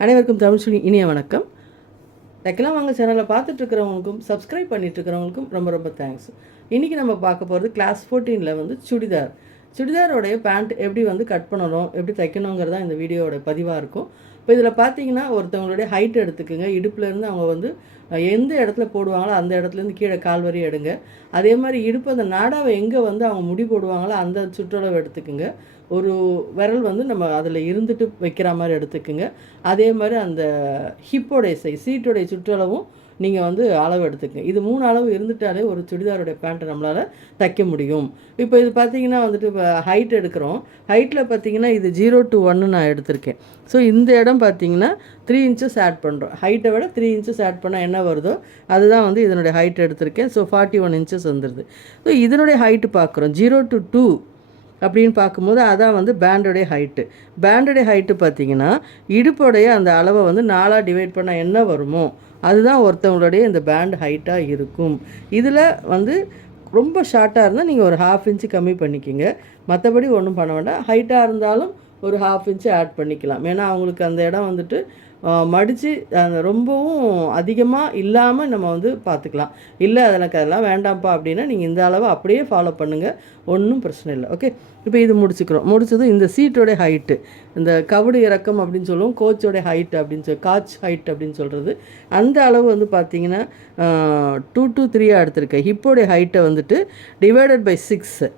அனைவருக்கும் தமிழ் இனிய வணக்கம். தைக்கலாம் வாங்க சேனலில் பார்த்துட்ருக்கிறவங்களுக்கும் சப்ஸ்கிரைப் பண்ணிட்டுருக்கிறவங்களுக்கும் ரொம்ப ரொம்ப தேங்க்ஸ். இன்றைக்கி நம்ம பார்க்க போகிறது கிளாஸ் 14ல் வந்து சுடிதாரோடைய பேண்ட் எப்படி வந்து கட் பண்ணணும், எப்படி தைக்கணுங்கிறதா இந்த வீடியோவோட பதிவாக இருக்கும். இப்போ இதில் பார்த்தீங்கன்னா ஒருத்தவங்களுடைய ஹைட் எடுத்துக்குங்க. இடுப்புலேருந்து அவங்க வந்து எந்த இடத்துல போடுவாங்களோ அந்த இடத்துலேருந்து கீழே கால் வரி எடுங்க. அதே மாதிரி இடுப்பு அந்த நாடாவை எங்கே வந்து அவங்க முடி போடுவாங்களோ அந்த சுற்றளவு எடுத்துக்குங்க. ஒரு விரல் வந்து நம்ம அதில் இருந்துட்டு வைக்கிற மாதிரி எடுத்துக்குங்க. அதே மாதிரி அந்த ஹிப்போடைய சீட்டோடைய சுற்றளவும் நீங்கள் வந்து அளவு எடுத்துக்கங்க. இது 3 அளவு இருந்துட்டாலே ஒரு சுடிதாரோடைய பேண்ட்டை நம்மளால் தைக்க முடியும். இப்போ இது பார்த்திங்கன்னா வந்துட்டு இப்போ ஹைட் எடுக்கிறோம். ஹைட்டில் பார்த்திங்கன்னா இது 0 to 1 நான் எடுத்திருக்கேன். ஸோ இந்த இடம் பார்த்திங்கன்னா 3 inches ஆட் பண்ணுறோம். ஹைட்டை விட 3 inches ஆட் பண்ணால் என்ன வருதோ அதுதான் வந்து இதனுடைய ஹைட் எடுத்திருக்கேன். ஸோ 41 inches வந்துடுது. ஸோ இதனுடைய ஹைட்டு பார்க்குறோம் 0 to 2 அப்படின்னு பார்க்கும்போது அதான் வந்து பேண்டோடைய ஹைட்டு பார்த்திங்கன்னா இடுப்போடைய அந்த அளவை வந்து 4ஆக டிவைட் பண்ணால் என்ன வருமோ அதுதான் ஒருத்தவங்களுடைய இந்த பேண்ட் ஹைட்டாக இருக்கும். இதில் வந்து ரொம்ப ஷார்ட்டாக இருந்தால் நீங்கள் ஒரு 1/2 inch கம்மி பண்ணிக்கிங்க. மற்றபடி ஒன்றும் பண்ண வேண்டாம். ஹைட்டாக இருந்தாலும் ஒரு 1/2 inch ஆட் பண்ணிக்கலாம். ஏன்னா அவங்களுக்கு அந்த இடம் வந்துட்டு மடித்து அந்த ரொம்பவும் அதிகமாக இல்லாமல் நம்ம வந்து பார்த்துக்கலாம். இல்லை அதெல்லாம் வேண்டாம்ப்பா அப்படின்னா நீங்கள் இந்த அளவை அப்படியே ஃபாலோ பண்ணுங்கள், ஒன்றும் பிரச்சனை இல்லை. ஓகே, இப்போ இது முடிச்சதும் இந்த சீட்டோடைய ஹைட்டு, இந்த கவுடு இறக்கம் அப்படின்னு சொல்லுவோம், கோச்சோடைய ஹைட்டு அப்படின்னு காச் ஹைட் அப்படின்னு சொல்கிறது, அந்த அளவு வந்து பார்த்திங்கன்னா 2 to 3 எடுத்திருக்கேன். ஹிப்போடைய ஹைட்டை வந்துட்டு டிவைடட் பை 6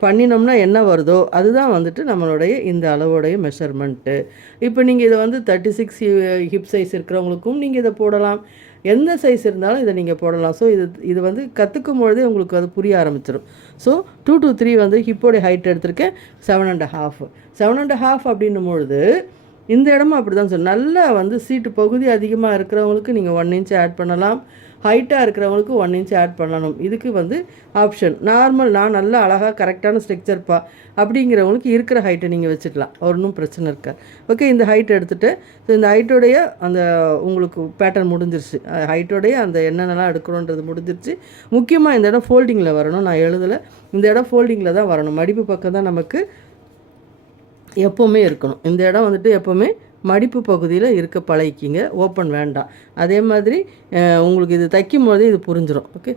பண்ணினோம்னா என்ன வருதோ அதுதான் வந்துட்டு நம்மளுடைய இந்த அளவுடைய மெஷர்மெண்ட்டு. இப்போ நீங்கள் இதை வந்து 36 ஹிப் சைஸ் இருக்கிறவங்களுக்கும் நீங்கள் இதை போடலாம். எந்த சைஸ் இருந்தாலும் இதை நீங்கள் போடலாம். ஸோ இது வந்து கற்றுக்கும் பொழுதே உங்களுக்கு அது புரிய ஆரம்பிச்சிடும். ஸோ 2 to 3 வந்து ஹிப்போடைய ஹைட் எடுத்திருக்கேன் 7.5 அப்படின்னும் பொழுது இந்த இடமும் அப்படி தான் சொல்லணும். நல்லா வந்து சீட்டு பகுதி அதிகமாக இருக்கிறவங்களுக்கு நீங்கள் 1 inch ஆட் பண்ணலாம். ஹைட்டாக இருக்கிறவங்களுக்கு 1 inch ஆட் பண்ணணும். இதுக்கு வந்து ஆப்ஷன் நார்மல், நான் நல்லா அழகாக கரெக்டான ஸ்ட்ரக்சர்ப்பா அப்படிங்கிறவங்களுக்கு இருக்கிற ஹைட்டை நீங்கள் வச்சுக்கலாம், ஒன்றும் பிரச்சனை இருக்கா. ஓகே, இந்த ஹைட் எடுத்துகிட்டு ஸோ இந்த ஹைட்டோடைய அந்த உங்களுக்கு பேட்டர்ன் முடிஞ்சிருச்சு. ஹைட்டோடைய அந்த என்னென்னலாம் எடுக்கணுன்றது முடிஞ்சிருச்சு. முக்கியமாக இந்த இடம் ஃபோல்டிங்கில் வரணும். நான் எழுதலை, இந்த இடம் ஃபோல்டிங்கில் தான் வரணும். மடிப்பு பக்கம் தான் நமக்கு எப்போவுமே இருக்கணும். இந்த இடம் வந்துட்டு எப்போவுமே மடிப்பு பகுதியில் இருக்க பழகிக்கிங்க, ஓப்பன் வேண்டாம். அதே மாதிரி உங்களுக்கு இது தைக்கும் போதே இது புரிஞ்சிடும். ஓகே,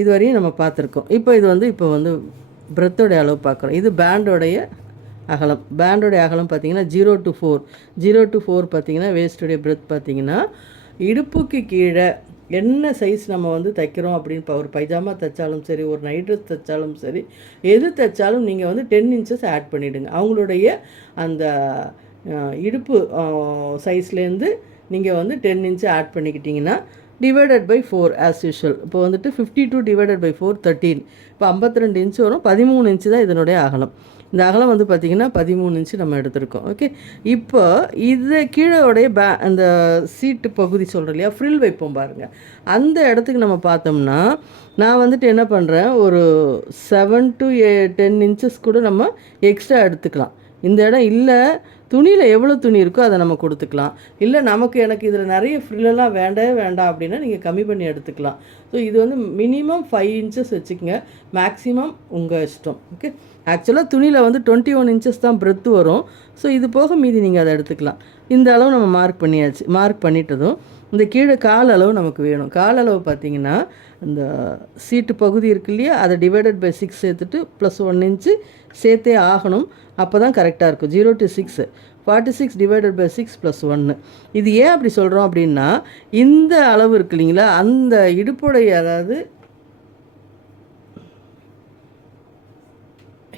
இதுவரையும் நம்ம பார்த்துருக்கோம். இப்போ வந்து பிரெத்தோடைய அளவு பார்க்குறோம். இது பேண்டோடைய அகலம் பார்த்திங்கன்னா 0 to 4 பார்த்திங்கன்னா வேஸ்டோடைய பிரெத் பார்த்திங்கன்னா இடுப்புக்கு கீழே என்ன சைஸ் நம்ம வந்து தைக்கிறோம் அப்படின்னு இப்போ ஒரு பைஜாமா தைச்சாலும் சரி, ஒரு நைட் ட்ரெஸ் தைச்சாலும் சரி, எது தைச்சாலும் நீங்கள் வந்து 10 inches ஆட் பண்ணிவிடுங்க. அவங்களுடைய அந்த இடுப்பு சைஸ்லேருந்து நீங்கள் வந்து 10 inch ஆட் பண்ணிக்கிட்டிங்கன்னா டிவைடட் பை 4 ஆஸ் யூஷுவல். இப்போ வந்துட்டு 52 டிவைடட் பை 4 13. இப்போ 52 inch வரும். 13 inch தான் இதனுடைய அகலம். இந்த அகலம் வந்து பார்த்திங்கன்னா 13 inch நம்ம எடுத்திருக்கோம். ஓகே, இப்போ இது கீழோடைய அந்த சீட்டு பகுதி சொல்கிறோம் இல்லையா, ஃப்ரில் வைப்போம் பாருங்கள், அந்த இடத்துக்கு நம்ம பார்த்தோம்னா நான் வந்துட்டு என்ன பண்ணுறேன், ஒரு 7 to 10 inches கூட நம்ம எக்ஸ்ட்ரா எடுத்துக்கலாம். இந்த இடம் இல்லை, துணியில் எவ்வளோ துணி இருக்கோ அதை நம்ம கொடுத்துக்கலாம். இல்லை எனக்கு இதில் நிறைய ஃப்ரில்லெல்லாம் வேண்டாம் அப்படின்னா நீங்கள் கம்மி பண்ணி எடுத்துக்கலாம். ஸோ இது வந்து மினிமம் 5 inches வச்சுக்கோங்க, மேக்ஸிமம் உங்கள் இஷ்டம். ஓகே, ஆக்சுவலாக துணியில் வந்து 21 inches தான் பிரெத்து வரும். ஸோ இது போக மீதி நீங்கள் அதை எடுத்துக்கலாம். இந்த அளவு நம்ம மார்க் பண்ணிட்டதும் இந்த கீழே கால் அளவு நமக்கு வேணும். கால் அளவு பார்த்திங்கன்னா இந்த சீட்டு பகுதி இருக்கு இல்லையா, அதை டிவைடட் பை 6 சேர்த்துட்டு ப்ளஸ் 1 inch சேர்த்தே ஆகணும். அப்போ தான் கரெக்டாக இருக்கும். 0 to 6 46 டிவைடட் பை 6 + 1. இது ஏன் அப்படி சொல்கிறோம் அப்படின்னா இந்த அளவு இருக்கு இல்லைங்களா, அந்த இடுப்புடைய அதாவது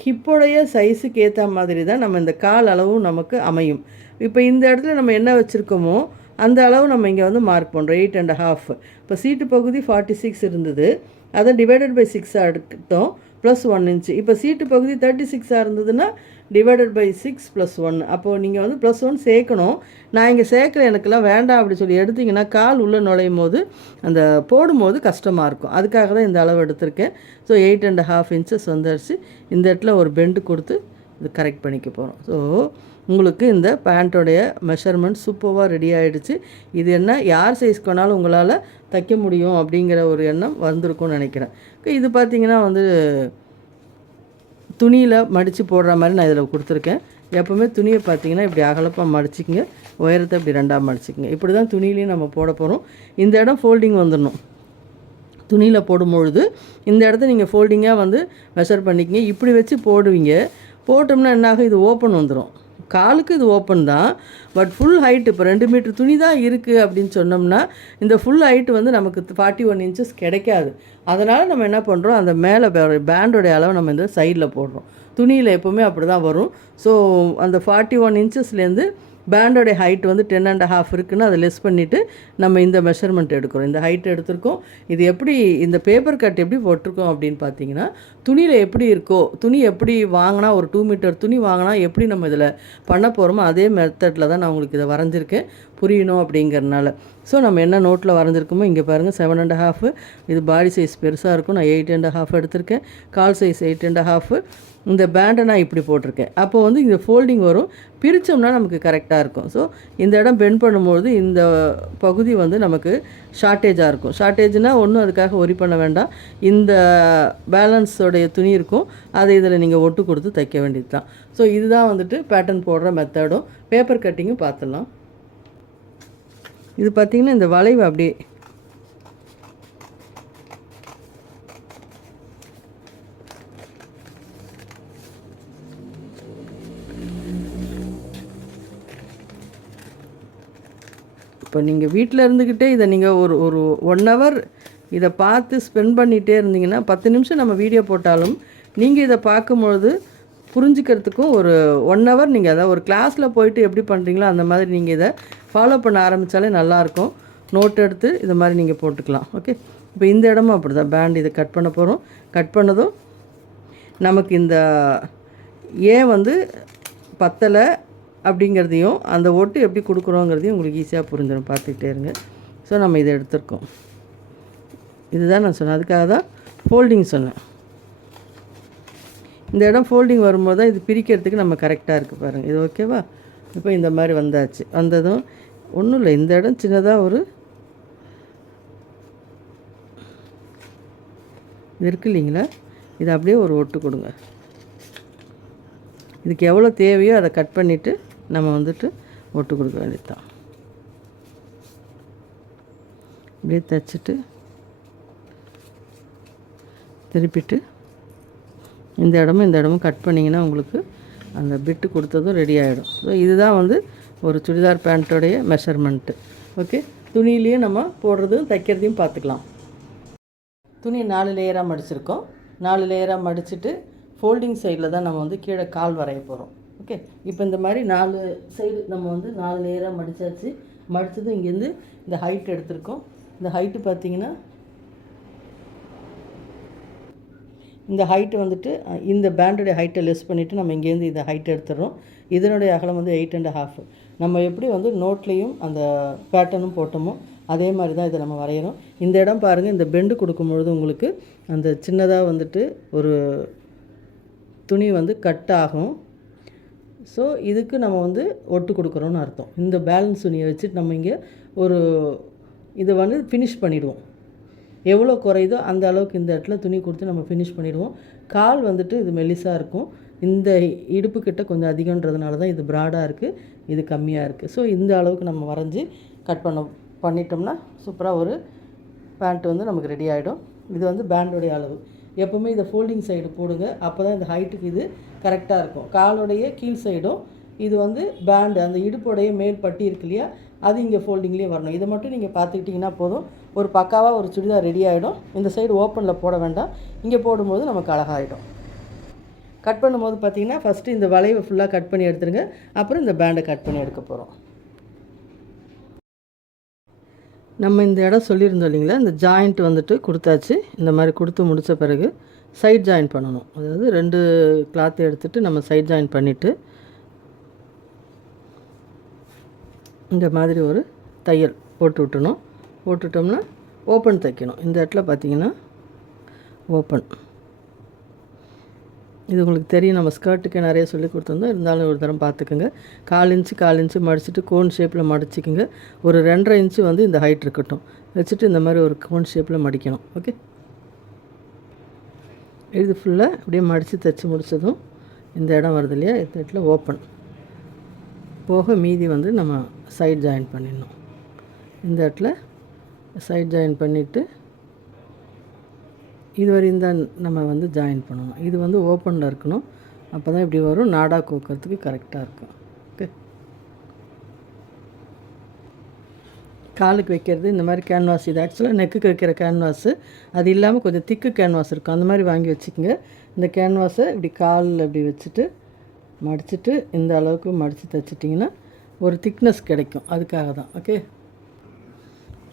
ஹிப்போடைய சைஸுக்கு ஏற்ற மாதிரி தான் நம்ம இந்த கால் அளவும் நமக்கு அமையும். இப்போ இந்த இடத்துல நம்ம என்ன வச்சுருக்கோமோ அந்த அளவு நம்ம இங்கே வந்து மார்க் பண்ணுறோம் 8.5. இப்போ சீட்டு பகுதி 46 இருந்தது, அதை டிவைடட் பை 6 எடுத்தோம் ப்ளஸ் 1 inch. இப்போ சீட்டு பகுதி 36 இருந்ததுன்னா டிவைடட் பை 6 + 1. அப்போது நீங்கள் வந்து +1 சேர்க்கணும். நான் இங்கே சேர்க்கல, எனக்கெல்லாம் வேண்டாம் அப்படி சொல்லி எடுத்திங்கன்னா கால் உள்ளே நுழையும் போது அந்த போடும்போது கஷ்டமாக இருக்கும். அதுக்காக தான் இந்த அளவு எடுத்திருக்கேன். ஸோ 8.5 inches வந்துடுச்சு. இந்த இடத்துல ஒரு பெண்டு கொடுத்து இது கரெக்ட் பண்ணிக்க போகிறோம். ஸோ உங்களுக்கு இந்த பேண்ட்டோடைய மெஷர்மெண்ட் சூப்பராக ரெடி ஆகிடுச்சு. இது என்ன யார் சைஸ்க்கு வேணாலும் உங்களால் தைக்க முடியும் அப்படிங்கிற ஒரு எண்ணம் வந்திருக்கும்னு நினைக்கிறேன். இது பார்த்திங்கன்னா வந்து துணியில் மடித்து போடுற மாதிரி நான் இதில் கொடுத்துருக்கேன். எப்போவுமே துணியை பார்த்தீங்கன்னா இப்படி அகலப்பாக மடிச்சிக்கங்க, உயரத்தை இப்படி ரெண்டாக மடிச்சிக்கங்க. இப்படி தான் துணியிலையும் நம்ம போட போகிறோம். இந்த இடம் ஃபோல்டிங் வந்துடணும். துணியில் போடும்பொழுது இந்த இடத்த நீங்கள் ஃபோல்டிங்காக வந்து மெஷர் பண்ணிக்கங்க. இப்படி வச்சு போடுவீங்க. போட்டோம்னா என்னாகும், இது ஓப்பன் வந்துடும். காலுக்கு இது ஓப்பன் தான், பட் ஃபுல் ஹைட்டு இப்போ 2 மீட்டர் துணி தான் இருக்குது அப்படின்னு சொன்னோம்னா இந்த ஃபுல் ஹைட்டு வந்து நமக்கு 41 இன்ச்சஸ் கிடைக்காது. அதனால் நம்ம என்ன பண்ணுறோம், அந்த மேலே பேண்டோடைய அளவை நம்ம இந்த சைடில் போடுறோம். துணியில் எப்போவுமே அப்படி தான் வரும். ஸோ அந்த 41 இன்ச்சஸ்லேருந்து பேண்டோடைய ஹைட் வந்து 10.5 இருக்குன்னு அதை லெஸ் பண்ணிவிட்டு நம்ம இந்த மெஷர்மெண்ட் எடுக்கிறோம். இந்த ஹைட் எடுத்திருக்கோம். இது எப்படி இந்த பேப்பர் கட் எப்படி போட்டிருக்கோம் அப்படின்னு பார்த்தீங்கன்னா, துணியில் எப்படி இருக்கோ, துணி எப்படி வாங்கினா ஒரு 2 மீட்டர் துணி வாங்கினா எப்படி நம்ம இதில் பண்ண போகிறோமோ அதே மெத்தடில் தான் நான் உங்களுக்கு இதை வரைஞ்சிருக்கேன், புரியணும் அப்படிங்கிறனால. ஸோ நம்ம என்ன நோட்டில் வரைஞ்சிருக்கோமோ இங்கே பாருங்கள் 7.5. இது பாடி சைஸ் பெருசாக இருக்கும், நான் 8.5 எடுத்திருக்கேன். கால் சைஸ் 8.5. இந்த பேண்டை நான் இப்படி போட்டிருக்கேன். அப்போ வந்து இந்த ஃபோல்டிங் வரும், பிரித்தோம்னா நமக்கு கரெக்டாக இருக்கும். ஸோ இந்த இடம் பெண்ட் பண்ணும்போது இந்த பகுதி வந்து நமக்கு ஷார்ட்டேஜாக இருக்கும். ஷார்ட்டேஜ்னால் ஒன்றும் அதுக்காக ஒரி பண்ண வேண்டாம். இந்த பேலன்ஸோடைய துணி இருக்கும், அதை இதில் நீங்கள் ஒட்டு கொடுத்து தைக்க வேண்டியது தான். ஸோ இதுதான் வந்துட்டு பேட்டர்ன் போடுற மெத்தடும். பேப்பர் கட்டிங்கும் பார்த்துடலாம். இது பார்த்திங்கன்னா இந்த வளைவு அப்படியே இப்போ நீங்கள் வீட்டில் இருந்துக்கிட்டே இதை நீங்கள் ஒரு 1 ஹவர் இதை பார்த்து ஸ்பெண்ட் பண்ணிகிட்டே இருந்தீங்கன்னா 10 நிமிஷம் நம்ம வீடியோ போட்டாலும் நீங்கள் இதை பார்க்கும்பொழுது புரிஞ்சுக்கிறதுக்கும் ஒரு 1 ஹவர் நீங்கள் அதாவது ஒரு கிளாஸில் போயிட்டு எப்படி பண்ணுறீங்களோ அந்த மாதிரி நீங்கள் இதை ஃபாலோ பண்ண ஆரம்பித்தாலே நல்லாயிருக்கும். நோட் எடுத்து இதை மாதிரி நீங்கள் போட்டுக்கலாம். ஓகே, இப்போ இந்த இடமும் அப்படி தான் பேண்ட் இதை கட் பண்ண போகிறோம். கட் பண்ணதும் நமக்கு இந்த ஏன் வந்து பத்தலை அப்படிங்கிறதையும் அந்த ஒட்டு எப்படி கொடுக்குறோங்கிறதையும் உங்களுக்கு ஈஸியாக புரிஞ்சிடும். பார்த்துக்கிட்டே இருங்க. ஸோ நம்ம இதை எடுத்துருக்கோம். இதுதான் நான் சொன்னேன், அதுக்காக தான் ஃபோல்டிங் சொன்னேன். இந்த இடம் ஃபோல்டிங் வரும்போது தான் இது பிரிக்கிறதுக்கு நம்ம கரெக்டாக இருக்குது பாருங்கள். இது ஓகேவா? இப்போ இந்த மாதிரி வந்தாச்சு. வந்ததும் ஒன்றும் இல்லை, இந்த இடம் சின்னதாக ஒரு இது இருக்குது இல்லைங்களா, இது அப்படியே ஒரு ஒட்டு கொடுங்க. இதுக்கு எவ்வளோ தேவையோ அதை கட் பண்ணிவிட்டு நம்ம வந்துட்டு ஒட்டு கொடுக்க வேண்டியது தான். இப்படியே தைச்சிட்டு திருப்பிட்டு இந்த இடமும் கட் பண்ணிங்கன்னா உங்களுக்கு அந்த பிட்டு கொடுத்ததும் ரெடி ஆகிடும். ஸோ இதுதான் வந்து ஒரு சுடிதார் பேண்ட்டோடைய மெஷர்மெண்ட்டு. ஓகே, துணியிலையும் நம்ம போடுறதும் தைக்கிறதையும் பார்த்துக்கலாம். துணி 4 லேயராக மடிச்சிருக்கோம். 4 லேயராக மடிச்சுட்டு ஃபோல்டிங் சைடில் தான் நம்ம வந்து கீழே கால் வரைய போகிறோம். ஓகே, இப்போ இந்த மாதிரி 4 சைடு நம்ம வந்து 4 லேயராக மடித்தாச்சு. மடித்ததும் இங்கேருந்து இந்த ஹைட் எடுத்திருக்கோம். இந்த ஹைட்டு பார்த்திங்கன்னா இந்த ஹைட்டு வந்துட்டு இந்த பேண்டோடைய ஹைட்டை லெஸ் பண்ணிவிட்டு நம்ம இங்கேருந்து இந்த ஹைட் எடுத்துடுறோம். இதனுடைய அகலம் வந்து 8.5. நம்ம எப்படி வந்து நோட்லேயும் அந்த பேட்டர்னும் போட்டோமோ அதே மாதிரி தான் இதை நம்ம வரைகிறோம். இந்த இடம் பாருங்கள், இந்த பெண்டு கொடுக்கும்பொழுது உங்களுக்கு அந்த சின்னதாக வந்துட்டு ஒரு துணி வந்து கட் ஆகும். ஸோ இதுக்கு நம்ம வந்து ஒட்டு கொடுக்குறோன்னு அர்த்தம். இந்த பேலன்ஸ் துணியை வச்சுட்டு நம்ம இங்கே ஒரு இதை வந்து ஃபினிஷ் பண்ணிவிடுவோம். எவ்வளோ குறையுதோ அந்த அளவுக்கு இந்த இடத்துல துணி கொடுத்து நம்ம ஃபினிஷ் பண்ணிவிடுவோம். கால் வந்துட்டு இது மெலிசாக இருக்கும், இந்த இடுப்புக்கிட்ட கொஞ்சம் அதிகன்றதுனால தான் இது ப்ராடாக இருக்குது, இது கம்மியாக இருக்குது. ஸோ இந்த அளவுக்கு நம்ம வரைஞ்சி கட் பண்ணிட்டோம்னா சூப்பராக ஒரு பேண்ட் வந்து நமக்கு ரெடி ஆகிடும். இது வந்து பேண்டோடைய அளவு. எப்போவுமே இதை ஃபோல்டிங் சைடு போடுங்க, அப்போ தான் இந்த ஹைட்டுக்கு இது கரெக்டாக இருக்கும். காலோடைய கீழ் சைடும் இது வந்து பேண்டு அந்த இடுப்போடைய மேல் பட்டி இருக்கு இல்லையா, அது இங்கே ஃபோல்டிங்லேயே வரணும். இதை மட்டும் நீங்கள் பார்த்துக்கிட்டிங்கன்னா போதும், ஒரு பக்காவாக ஒரு சுடிதார் ரெடி ஆகிடும். இந்த சைடு ஓப்பனில் போட வேண்டாம், இங்கே போடும்போது நமக்கு அழகாகிடும். கட் பண்ணும்போது பார்த்திங்கன்னா ஃபஸ்ட்டு இந்த வளைவை ஃபுல்லாக கட் பண்ணி எடுத்துருங்க, அப்புறம் இந்த பேண்டை கட் பண்ணி எடுக்க போகிறோம். நம்ம இந்த இடம் சொல்லியிருந்தோம் இல்லைங்களா, இந்த ஜாயிண்ட் வந்துட்டு கொடுத்தாச்சு. இந்த மாதிரி கொடுத்து முடித்த பிறகு சைட் ஜாயின் பண்ணணும். அதாவது 2 கிளாத்தை எடுத்துகிட்டு நம்ம சைட் ஜாயின் பண்ணிவிட்டு இந்த மாதிரி ஒரு தையல் போட்டு விட்டணும். போட்டுட்டோம்னா ஓப்பன் தைக்கணும். இந்த இடத்துல பார்த்திங்கன்னா ஓப்பன். இது உங்களுக்கு தெரியும், நம்ம ஸ்கர்ட்டுக்கு நிறைய சொல்லி கொடுத்துருந்தோம், இருந்தாலும் ஒரு தரம் பார்த்துக்குங்க. 4 இன்ச்சு மடிச்சுட்டு கோன் ஷேப்பில் மடிச்சிக்கோங்க. ஒரு 2.5 இன்ச்சு வந்து இந்த ஹைட் இருக்கட்டும் வச்சுட்டு இந்த மாதிரி ஒரு கோன் ஷேப்பில் மடிக்கணும். ஓகே, இது ஃபுல்லாக அப்படியே மடித்து தைச்சி முடித்ததும் இந்த இடம் வருது இல்லையா, இந்த இடத்துல ஓப்பன். போக மீதி வந்து நம்ம சைட் ஜாயின் பண்ணிடணும். இந்த இடத்துல சைட் ஜாயின் பண்ணிவிட்டு இது வரையும் தான் நம்ம வந்து ஜாயின் பண்ணணும். இது வந்து ஓப்பனில் இருக்கணும். அப்போ தான் இப்படி வரும், நாடாக கோக்கிறதுக்கு கரெக்டாக இருக்கும். ஓகே, காலுக்கு வைக்கிறது இந்த மாதிரி கேன்வாஸ், இது ஆக்சுவலாக நெக்குக்கு வைக்கிற கேன்வாஸு. அது இல்லாமல் கொஞ்சம் திக்கு கேன்வாஸ் இருக்கும், அந்த மாதிரி வாங்கி வச்சுக்கோங்க. இந்த கேன்வாஸை இப்படி காலில் இப்படி வச்சுட்டு மடிச்சுட்டு இந்த அளவுக்கு மடித்து தைச்சிட்டிங்கன்னா ஒரு திக்னஸ் கிடைக்கும். அதுக்காக தான். ஓகே,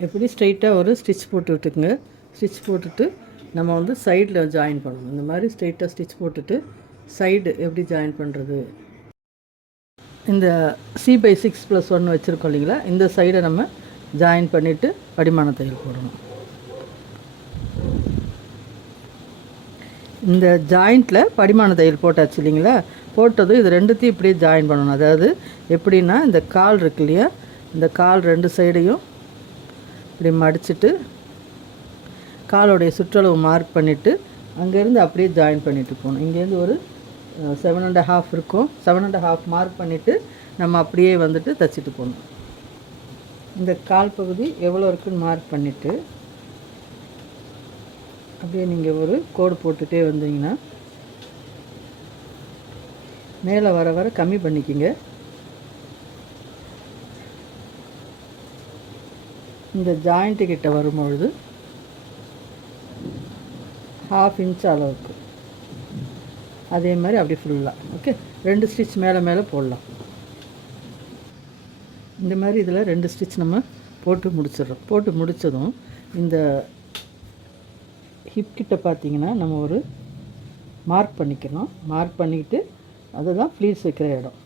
எப்படி ஸ்ட்ரைட்டாக ஒரு ஸ்டிச் போட்டு விட்டுக்குங்க. ஸ்டிச் போட்டுட்டு நம்ம வந்து சைடில் ஜாயின் பண்ணணும். இந்த மாதிரி ஸ்ட்ரைட்டாக ஸ்டிச் போட்டுட்டு சைடு எப்படி ஜாயின் பண்ணுறது, இந்த C/6+1 வச்சுருக்கோம் இல்லைங்களா, இந்த சைடை நம்ம ஜாயின் பண்ணிவிட்டு படிமான தையல் போடணும். இந்த ஜாயிண்ட்டில் படிமான தையல் போட்டாச்சு இல்லைங்களா, போட்டதும் இது ரெண்டுத்தையும் இப்படியே ஜாயின் பண்ணணும். அதாவது எப்படின்னா, இந்த கால் இருக்கு இல்லையா, இந்த கால் ரெண்டு சைடையும் இப்படி மடிச்சுட்டு காலோடைய சுற்றளவு மார்க் பண்ணிவிட்டு அங்கேருந்து அப்படியே ஜாயின் பண்ணிவிட்டு போகணும். இங்கேருந்து ஒரு 7.5 இருக்கும், 7.5 மார்க் பண்ணிவிட்டு நம்ம அப்படியே வந்துட்டு தைச்சிட்டு போகணும். இந்த கால் பகுதி எவ்வளோ இருக்குன்னு மார்க் பண்ணிவிட்டு அப்படியே நீங்கள் ஒரு கோடு போட்டுகிட்டே வந்தீங்கன்னா மேலே வர வர கம்மி பண்ணிக்கிங்க. இந்த ஜாயிண்ட்டு கிட்ட வரும்பொழுது 1/2 இன்ச் அளவுக்கு அதே மாதிரி அப்படி ஃபுல்லாக. ஓகே, 2 ஸ்டிச் மேலே மேலே போடலாம். இந்த மாதிரி இதில் 2 ஸ்டிச் நம்ம போட்டு முடிச்சிடுறோம். போட்டு முடித்ததும் இந்த ஹிப் கிட்ட பார்த்திங்கன்னா நம்ம ஒரு மார்க் பண்ணிக்கணும். மார்க் பண்ணிக்கிட்டு அதுதான் ஃப்ளீட்ஸ் வைக்கிற இடம்.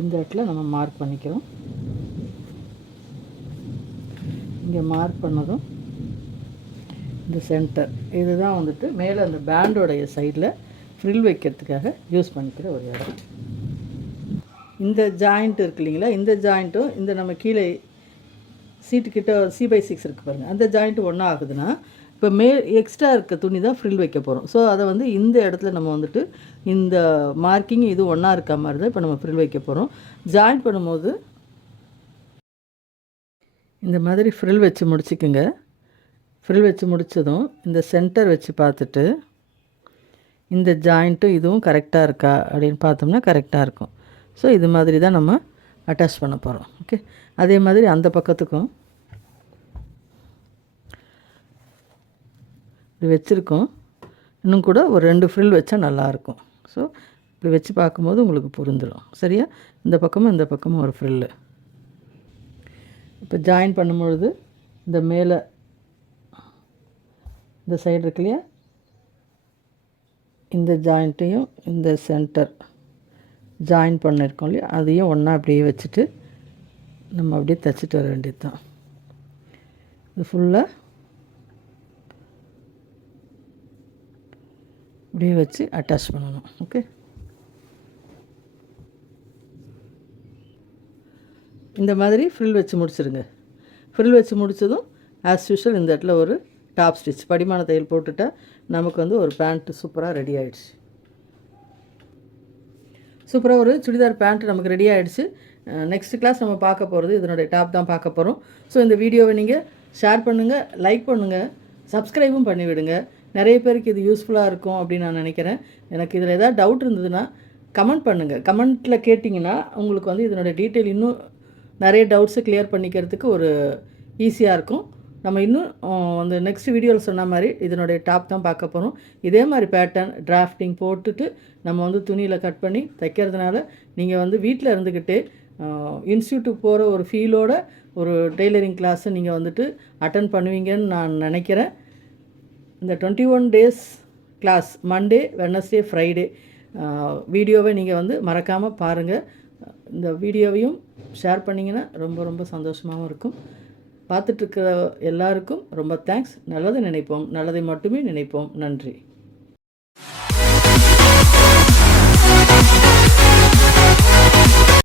இந்த இடத்துல நம்ம மார்க் பண்ணிக்கிறோம். இங்கே மார்க் பண்ணதும் இந்த சென்டர் இதுதான் வந்துட்டு மேலே அந்த பேண்டோடைய சைடில் ஃப்ரில் வைக்கிறதுக்காக யூஸ் பண்ணிக்கிற ஒரு இடம். இந்த ஜாயிண்ட் இருக்கு இல்லைங்களா, இந்த ஜாயிண்ட்டும் இந்த நம்ம கீழே சீட்டுக்கிட்ட C/6 இருக்குது பாருங்கள், அந்த ஜாயிண்ட்டு ஒன்றா ஆகுதுன்னா இப்போ எக்ஸ்ட்ரா இருக்க துணி தான் ஃப்ரில் வைக்க போகிறோம். ஸோ அதை வந்து இந்த இடத்துல நம்ம வந்துட்டு இந்த மார்க்கிங் இது ஒன்றா இருக்க மாதிரி தான் இப்போ நம்ம ஃப்ரில் வைக்க போகிறோம். ஜாயின் பண்ணும்போது இந்த மாதிரி ஃப்ரில் வச்சு முடிச்சுக்குங்க. ஃப்ரில் வச்சு முடித்ததும் இந்த சென்டர் வச்சு பார்த்துட்டு இந்த ஜாயிண்ட்டும் இதுவும் கரெக்டாக இருக்கா அப்படின்னு பார்த்தோம்னா கரெக்டாக இருக்கும். ஸோ இது மாதிரி தான் நம்ம அட்டாச் பண்ண போகிறோம். ஓகே, அதே மாதிரி அந்த பக்கத்துக்கும் இப்படி வச்சுருக்கோம். இன்னும் கூட ஒரு 2 ஃப்ரில் வச்சா நல்லாயிருக்கும். ஸோ இப்படி வச்சு பார்க்கும்போது உங்களுக்கு புரிந்துடும். சரியா, இந்த பக்கமும் ஒரு ஃப்ரில்லு. இப்போ ஜாயின் பண்ணும்பொழுது இந்த மேலே இந்த சைடு இருக்கு இல்லையா, இந்த ஜாயிண்ட்டையும் இந்த சென்டர் ஜாயின் பண்ணியிருக்கோம் இல்லையா, அதையும் ஒன்றா அப்படியே வச்சுட்டு நம்ம அப்படியே தைச்சிட்டு வர வேண்டியது தான். இது ஃபுல்லாக அப்படியே வச்சு அட்டாச் பண்ணணும். ஓகே, இந்த மாதிரி ஃப்ரில் வச்சு முடிச்சுருங்க. ஃப்ரில் வச்சு முடித்ததும் ஆஸ் யூஷுவல் இந்த இடத்துல ஒரு டாப் ஸ்டிச் படிமான தையல் போட்டுட்டால் நமக்கு வந்து ஒரு பேண்ட்டு சூப்பராக ரெடி ஆகிடுச்சு. சூப்பராக ஒரு சுடிதார் பேண்ட் நமக்கு ரெடி ஆகிடுச்சு. நெக்ஸ்ட் கிளாஸ் நம்ம பார்க்க போகிறது இதனுடைய டாப் தான் பார்க்க போகிறோம். ஸோ இந்த வீடியோவை நீங்கள் ஷேர் பண்ணுங்கள், லைக் பண்ணுங்கள், சப்ஸ்கிரைபும் பண்ணிவிடுங்க. நிறைய பேருக்கு இது யூஸ்ஃபுல்லாக இருக்கும் அப்படின்னு நான் நினைக்கிறேன். எனக்கு இதில் ஏதாவது டவுட் இருந்ததுன்னா கமெண்ட் பண்ணுங்கள். கமெண்ட்டில் கேட்டிங்கன்னா உங்களுக்கு வந்து இதனுடைய டீட்டெயில் இன்னும் நிறைய டவுட்ஸை கிளியர் பண்ணிக்கிறதுக்கு ஒரு ஈஸியாக இருக்கும். நம்ம இன்னும் அந்த நெக்ஸ்ட் வீடியோவில் சொன்ன மாதிரி இதனுடைய டாப் தான் பார்க்க போகிறோம். இதே மாதிரி பேட்டர்ன் டிராஃப்டிங் போட்டுட்டு நம்ம வந்து துணியில் கட் பண்ணி தைக்கிறதுனால நீங்கள் வந்து வீட்டில் இருந்துக்கிட்டே இன்ஸ்டியூட்டுக்கு போகிற ஒரு ஃபீலோட ஒரு டெய்லரிங் கிளாஸை நீங்கள் வந்துட்டு அட்டன் பண்ணுவீங்கன்னு நான் நினைக்கிறேன். இந்த 21 days class Monday, Wednesday, Friday வீடியோவை நீங்கள் வந்து மறக்காமல் பாருங்கள். இந்த வீடியோவையும் ஷேர் பண்ணிங்கன்னா ரொம்ப ரொம்ப சந்தோஷமாகவும் இருக்கும். பார்த்துட்ருக்கிற எல்லாருக்கும் ரொம்ப தேங்க்ஸ். நல்லதை நினைப்போம், நல்லதை மட்டுமே நினைப்போம். நன்றி.